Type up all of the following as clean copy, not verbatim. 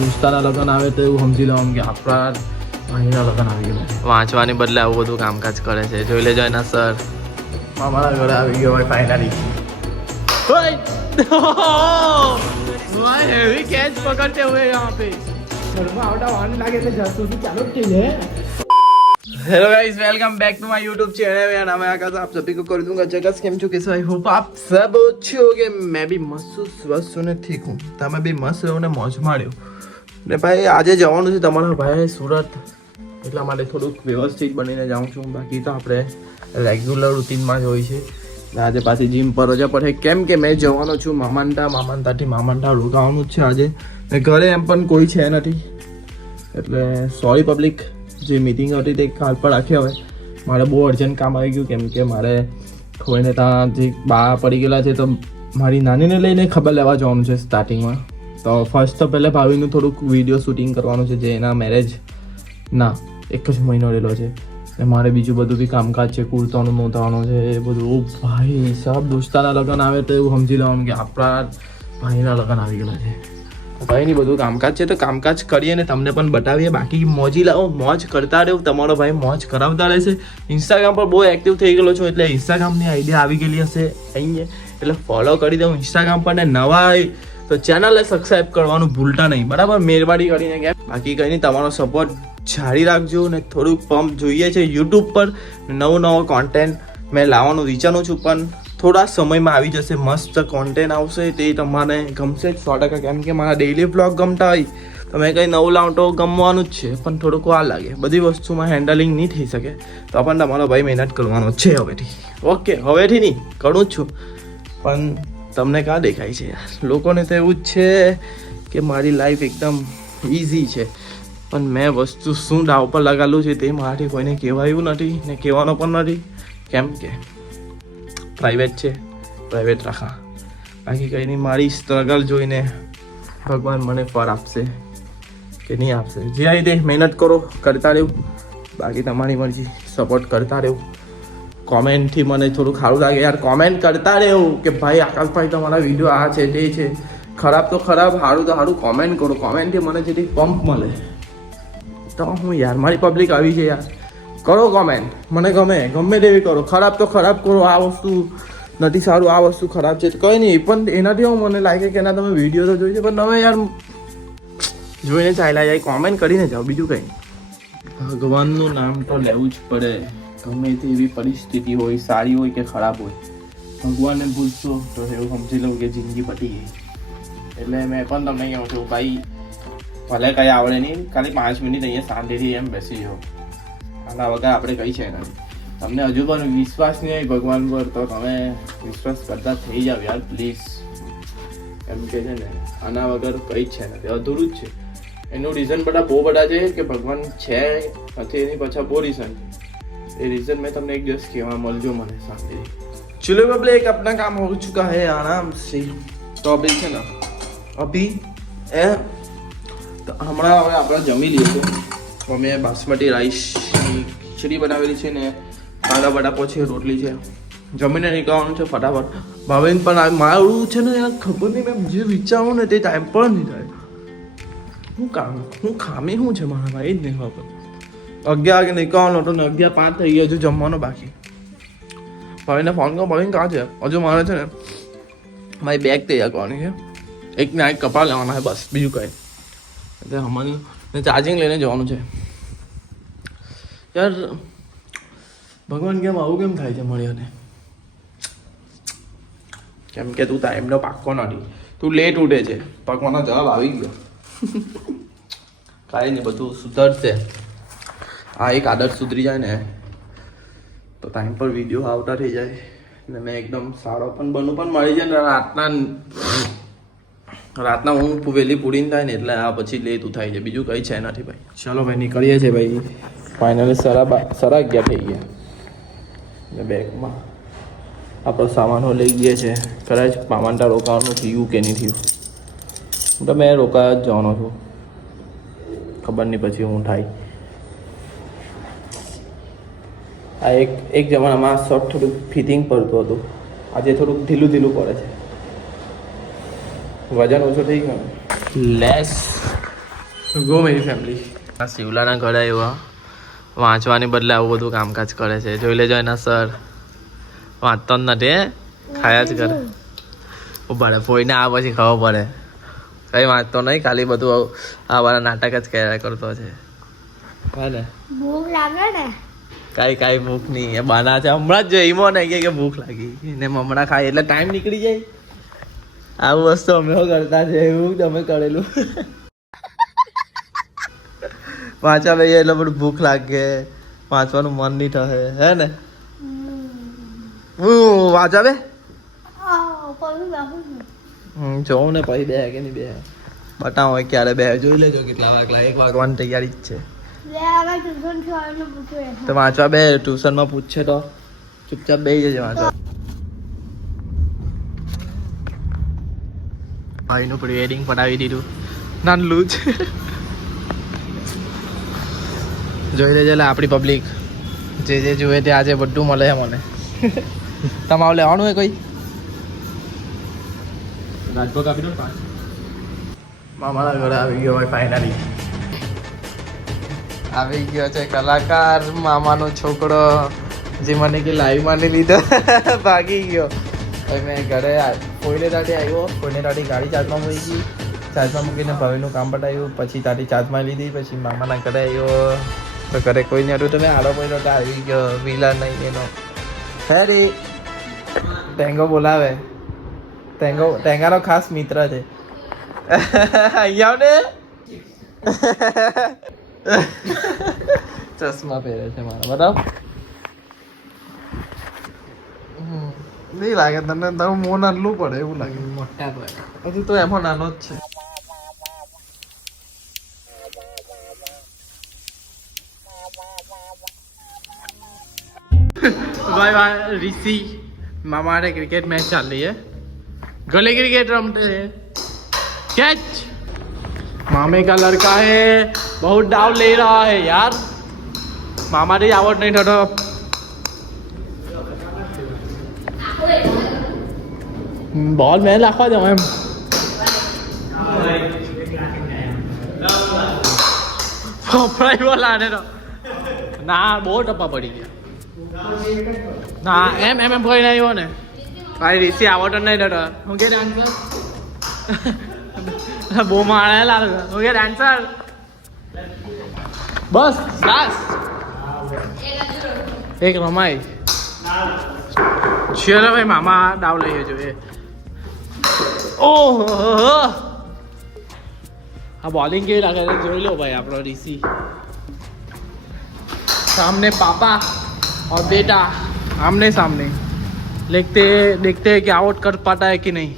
દોસ્તાના લગ્ન આવે તો એવું સમજી લેવાનું કે આપણા ભાઈના લગ્ન આવી ગયેલા. વાંચવાની બદલે આવું બધું કામકાજ કરે છે. જોઈ લેજો એના સર. મામાના ઘરે આવી ગયો ભાઈ ફાઇનલી. भाई हेवी कैच पकड़ते हुए यहाँ पे ઘરમાં આવતા વાર લાગે એટલે જાસૂસી ચાલુ જ થઈ જાય. Hello guys welcome back to my YouTube channel. मेरा नाम है आकाश. आप सभी को कर दूंगा जगह केम છો कैसे आई होप आप सब अच्छे होगे. मैं भी मस्त स्वस्थ हूँ ने ठीक हूँ. તમે બી મસ્ત રહો ને મોજ માર્યો. ને ભાઈ આજે જવાનું છે તમારા ભાઈ સુરત, એટલા માટે થોડુંક વ્યવસ્થિત બનીને જાઉં છું. બાકી તો આપણે રેગ્યુલર રૂટીનમાં જ હોય છે. આજે પાછી જીમ પર રજા પડે કેમ કે મેં જવાનો છું મામાનતાથી રોકાવાનું જ છે આજે. ને ઘરે એમ પણ કોઈ છે નથી એટલે સોરી પબ્લિક. જે મીટિંગ હતી તે કાલ પર રાખી. હવે મારે બહુ અર્જન્ટ કામ આવી ગયું કેમ કે મારે કોઈને ત્યાં જે બા પડી ગયેલા છે તો મારી નાનીને લઈને ખબર લેવા જવાનું છે સ્ટાર્ટિંગમાં. તો ફર્સ્ટ તો પહેલાં ભાવિનું થોડુંક વિડીયો શૂટિંગ કરવાનું છે જે એના મેરેજ ના એક જ મહિનો રહેલો છે. ને મારે બીજું બધું બી કામકાજ છે, કુર્તાનું નોંધવાનું છે એ બધું. ઓ ભાઈ સાહેબ, દોસ્તાના લગ્ન આવે તો એવું સમજી લેવાનું કે આપણા ભાઈના લગ્ન આવી ગયેલા છે. ભાઈની બધું કામકાજ છે તો કામકાજ કરીએ ને તમને પણ બતાવીએ. બાકી મોજી લાવો, મોજ કરતા રહો. તમારો ભાઈ મોજ કરાવતા રહેશે. ઇન્સ્ટાગ્રામ પર બહુ એક્ટિવ થઈ ગયેલો છું એટલે ઇન્સ્ટાગ્રામની આઈડિયા આવી ગયેલી હશે અહીંયા, એટલે ફોલો કરી દઉં ઇન્સ્ટાગ્રામ પર. ને નવા તો ચેનલને સબસ્ક્રાઈબ કરવાનું ભૂલતા નહીં, બરાબર? મહેરબાની કરીને કે બાકી કંઈ નહીં, તમારો સપોર્ટ જારી રાખજો. ને થોડુંક પંપ જોઈએ છે યુટ્યુબ પર. નવો કોન્ટેન્ટ મેં લાવવાનું વિચારું છું પણ થોડા સમયમાં આવી જશે. મસ્ત કોન્ટેન્ટ આવશે તે તમારે ગમશે જ 100%. કેમ કે મારા ડેઈલી વ્લોગ ગમતા હોય તો મેં કંઈ નવું લાવું તો ગમવાનું જ છે, પણ થોડુંક વાર લાગે. બધી વસ્તુમાં હેન્ડલિંગ નહીં થઈ શકે તો પણ તમારો ભાઈ મહેનત કરવાનો છે હવેથી. ઓકે, હવેથી નહીં કરું જ છું પણ તમને કાં દેખાય છે યાર? લોકોને તો એવું જ છે કે મારી લાઈફ એકદમ ઇઝી છે, પણ મેં વસ્તુ શું દાવ પર લગાવેલું છે તે મારાથી કોઈને કહેવાયું નથી ને કહેવાનો પણ નથી. કેમ કે પ્રાઇવેટ છે, પ્રાઇવેટ રાખા. બાકી કંઈ નહીં, મારી સ્ટ્રગલ જોઈને ભગવાન મને ફળ આપશે કે નહીં આપશે. જે આવી તે મહેનત કરો, કરતા રહેવું. બાકી તમારી મરજી, સપોર્ટ કરતા રહેવું. કોમેન્ટથી મને થોડું સારું લાગે યાર. કોમેન્ટ કરતા રહેવું કે ભાઈ આકાશભાઈ તમારા વિડીયો આ છે તે છે. ખરાબ તો ખરાબ, સારું તો સારું કોમેન્ટ કરો. કોમેન્ટથી મને જેથી પંપ મળે તો હું યાર, મારી પબ્લિક આવી છે યાર. કરો કોમેન્ટ, મને ગમે તેવી કરો. ખરાબ તો ખરાબ કરો, આ વસ્તુ નથી સારું, આ વસ્તુ ખરાબ છે તો કંઈ નહીં. પણ એનાથી હું મને લાગે કે ના તમે વિડીયો તો જોઈ છે પણ તમે યાર જોઈને ચાલ્યા જાય, કોમેન્ટ કરીને જાઓ, બીજું કંઈ નહીં. ભગવાનનું નામ તો લેવું જ પડે ગમે તેવી પરિસ્થિતિ હોય, સારી હોય કે ખરાબ હોય. ભગવાનને ભૂલશો તો એવું સમજી લઉં કે જિંદગી પતી ગઈ. એટલે મેં પણ તમને કહું છું ભાઈ, ભલે કંઈ આવડે નહીં, ખાલી 5 મિનિટ અહીંયા શાંતિથી એમ બેસી જાઓ. આના વગર આપણે કંઈ છે નથી. તમને હજુ પણ વિશ્વાસ નહીં હોય ભગવાન પર તો તમે વિશ્વાસ કરતા થઈ જાવ યાર પ્લીઝ. એમ કે છે ને આના વગર કંઈ જ છે નથી, અધૂરું જ છે. એનું રીઝન બહુ બધા છે કે ભગવાન છે નથી એની પાછળ બહુ રીઝન. એ રીઝન મેં તમને એક દિવસ કહેવા મળજો મને શાંતિથી. ચલો બબલે, એક अपना काम हो चुका है आराम से. तो अभी છે ને અભી તો હમણાં હવે આપણે જમી લઈએ છીએ. અમે બાસમતી રાઈસની ખીચડી બનાવેલી છે ને કાંદા બટાકો છે, રોટલી છે. જમીને નીકળવાનું છે ફટાફટ. ભાવિન પણ મારું છે ને યાર ખબર નહીં, મેં જે વિચારું ને તે ટાઈમ પર નહીં થાય. હું ખામી શું છે મારા ભાઈ, જ નહીં ખબર. 11 વાગે નીકળવાનો હતો ને 11:05 થઈ ગયા, હજુ જમવાનો બાકી. ભાવિને ફોન કરો, ભાવિન કાં છે? હજુ મારે છે ને મારી બેગ તૈયાર કરવાની છે. એક ને એક કપડાં લેવાના છે બસ, બીજું કંઈ. એટલે હમણાં ચાર્જિંગ લઈને જવાનું છે યાર. ભગવાન કેમ આવું કેમ થાય છે મળ્યાને? કેમ કે તું ટાઈમનો પાક્કો નથી, તું લેટ ઉઠે છે. ભગવાનનો જવાબ આવી ગયો. કાંઈ નહીં, બધું સુધરશે. આ એક આદત સુધરી જાય ને તો ટાઈમ પર વિડીયો આવતા થઈ જાય ને મેં એકદમ સારો પણ બનવું પણ મળી જાય ને. રાતના ઊંઘ વહેલી પૂરી થાય ને એટલે આ પછી લેટ થાય છે, બીજું કંઈ છે નથી ભાઈ. ચલો ભાઈ નીકળીએ છીએ ભાઈ. ફાઇનલી 11:30 થઈ ગયા. બેગમાં આપણો સામાનો લઈ ગયા છે. કદાચ મામાનતા રોકાવાનું થયું કે નહીં થયું. હું તો મેં રોકાયા જ જવાનો છું, ખબર નહીં પછી હું થાય. આ એક જમાનામાં શર્ટ થોડુંક ફિટિંગ પડતું હતું, આજે થોડુંક ઢીલું પડે છે. વજન ઓછું થઈ ગયું, લેસ ગો મેરી ફેમિલી. આ શિવલાના ઘરે આવ્યો વાંચવાની બદલે આવું બધું કામકાજ કરે છે. જોઈ લેજો એના સર વાંચતો જ નથી ખાયા જ કરે. ઉભા ફોઈને આ પછી ખબર પડે કઈ વાંચતો નહીં ખાલી બધું આ વાળા નાટક જ કર્યા કરતો છે. હા ને ભૂખ લાગે ને કાંઈ ભૂખ નહીં એ બાના છે હમણાં જ જોઈમો ને કે ભૂખ લાગી ને હમણાં ખાય એટલે ટાઈમ નીકળી જાય. આવું વસ્તુ અમે કરતા છે એવું તમે કરેલું. વાંચવા બેહીએ એટલે બધું ભૂખ લાગે વાંચવાનું મન નહીં થશે હે ને વાંચા બે જોઉં ને પછી બે કે નહીં બે બતાવો ક્યારે બે જોઈ લેજો કેટલા વાગલા 1 વાગવાની તૈયારી જ છે. તો વાંચવા બે ટ્યુશનમાં પૂછશે તો ચૂપચાપ બેસી જજે વાંચવા. ભાઈનું પ્રી વેડિંગ પડાવી દીધું નાનલું જ. જોઈ લેજે આપણી પબ્લિક જે જે જુએ તે આજે બધું મળે છે મને. તમારે લેવાનું હોય કોઈ રાજભોગ આપી દો. મામાના ઘરે આવી ગયો હોય ફાઇનલી. આવી ગયો છે કલાકાર મામાનો છોકરો જે મને કે લાઈવ માની લીધો ભાગી ગયો. હવે મેં ઘરે કોઈને તાટી આવ્યો કોઈને તાટી ગાડી ચાર્જમાં મૂકી ગઈ ચાર્જમાં મૂકીને ભાવિનું કામ પટાવ્યું પછી તાટી ચાર્જમાં લીધી પછી મામાના ઘરે આવ્યો તો ઘરે કોઈ નહીં હતું તો મેં આડો પડ્યો તો આવી ગયો વિલા નહીં એનો હેરી ટેંગો બોલાવે ટેંગાનો ખાસ મિત્ર છે. અહીંયા ને ચશ્મા પહેરે છે મારા બરાબર નહીં લાગે તને તારું મોં નાનલું પડે એવું લાગે મોટા પડે હજુ તો એમાં નાનો જ છે. भाई ऋषि मामा ने क्रिकेट मैच चल रही है गले क्रिकेट रमते हैं कैच मामे का लड़का है बहुत डाउन ले रहा है यार मामा ने आवट नहीं थोड़ा बॉल मैं लाखवा जाऊँ एम प्राइस बॉल आने तो ना बहुत टप्पा पड़ी गया ના એમ એમ એમ કોઈ નહીં હોય ને ભાઈ રીસી આવટ નહીં ડર હું કે ડાન્સર બહુ માણે લાગે હું કે ડાન્સર બસ બસ એક રમાય ચલો ભાઈ મામા દાવ લઈએ જોઈએ. ઓહો આ બોલિંગ કેવી લાગે છે જોઈ લો ભાઈ આપણો રીસી सामने पापा और बेटा आमने सामने देखते देखते हैं कि आउट कर पाता है कि नहीं.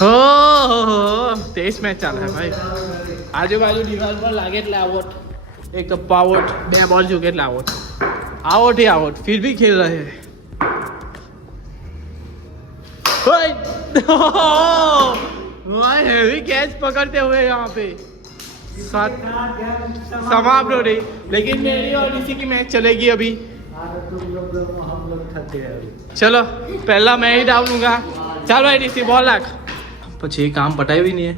हो तेज मैच चल रहा है भाई आजू बाजू दीवार पर लागे એટલે आउट एक तो पावट બે બોલ ચૂકે એટલે आउट आउट ही आउट फिर भी खेल रहे हैं. भाई हेवी कैच पकड़ते हुए यहाँ पे समाप्त हो रही लेकिन मेरी और इसी की मैच चलेगी अभी. चलो पहला मैं ही डाउन लूंगा. ચાલ ભાઈ ડીસી બોલ નાખ. પછી કામ પટાવી નહીં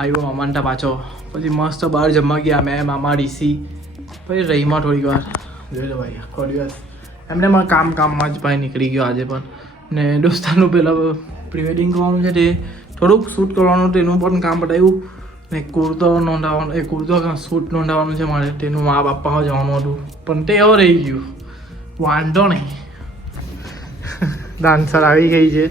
આવ્યો મામાનટા પાછો પછી મસ્ત બહાર જમવા ગયા મેં મામા ડીસી પછી રહીમાં થોડીક વાર જોઈ લો ભાઈ આખો દિવસ એમને કામમાં જ ભાઈ નીકળી ગયો આજે પણ ને દોસ્તારનું પહેલાં પ્રી વેડિંગ કરવાનું છે તે થોડુંક શૂટ કરવાનું તેનું પણ કામ પટાવ્યું ને કુર્તો નોંધાવવાનો કુર્તો શૂટ નોંધાવવાનું છે મારે તેનું મા બાપા જવાનું હતું પણ તે એવો રહી ગયું વાંધો નહીં. ડાન્સર આવી ગઈ છે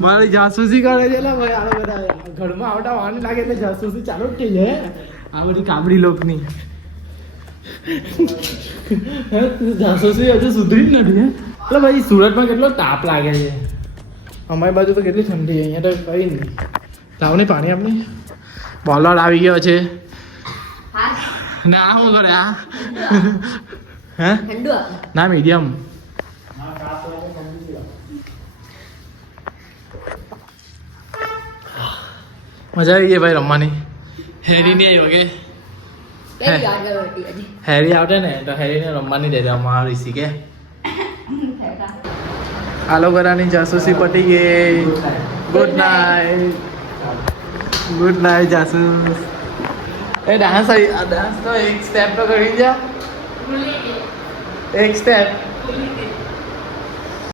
મારી જાસૂસી કરે છે ભાઈ આ બધા ઘરમાં આવતા વાર લાગે એટલે જાસૂસી ચાલુ જ થઈ જાય આ બધી કાબડી લોકની જાસૂસી હજુ સુધરી જ નથી એટલે ભાઈ સુરતમાં કેટલો તાપ લાગે છે અમારી બાજુ તો કેટલી ઠંડી અહીંયા તો કઈ નહીં. લાવને પાણી આપણે બોલર આવી ગયો છે ના શું કરે આ હે ના મીડિયમ મજા આવી ગઈ ભાઈ રમવાની. હેરી નહીં આવ્યો કે હેરી આવતે ને તો હેરીને રમવાની દે દે અમારા ઋષિ કે આલો ગરાની જાસૂસી પટી ગઈ. Good night. ગુડ નાઇટ જાસૂસ. એ ડાન્સ ડાન્સ તો એક સ્ટેપ તો કરી જા. એક સ્ટેપ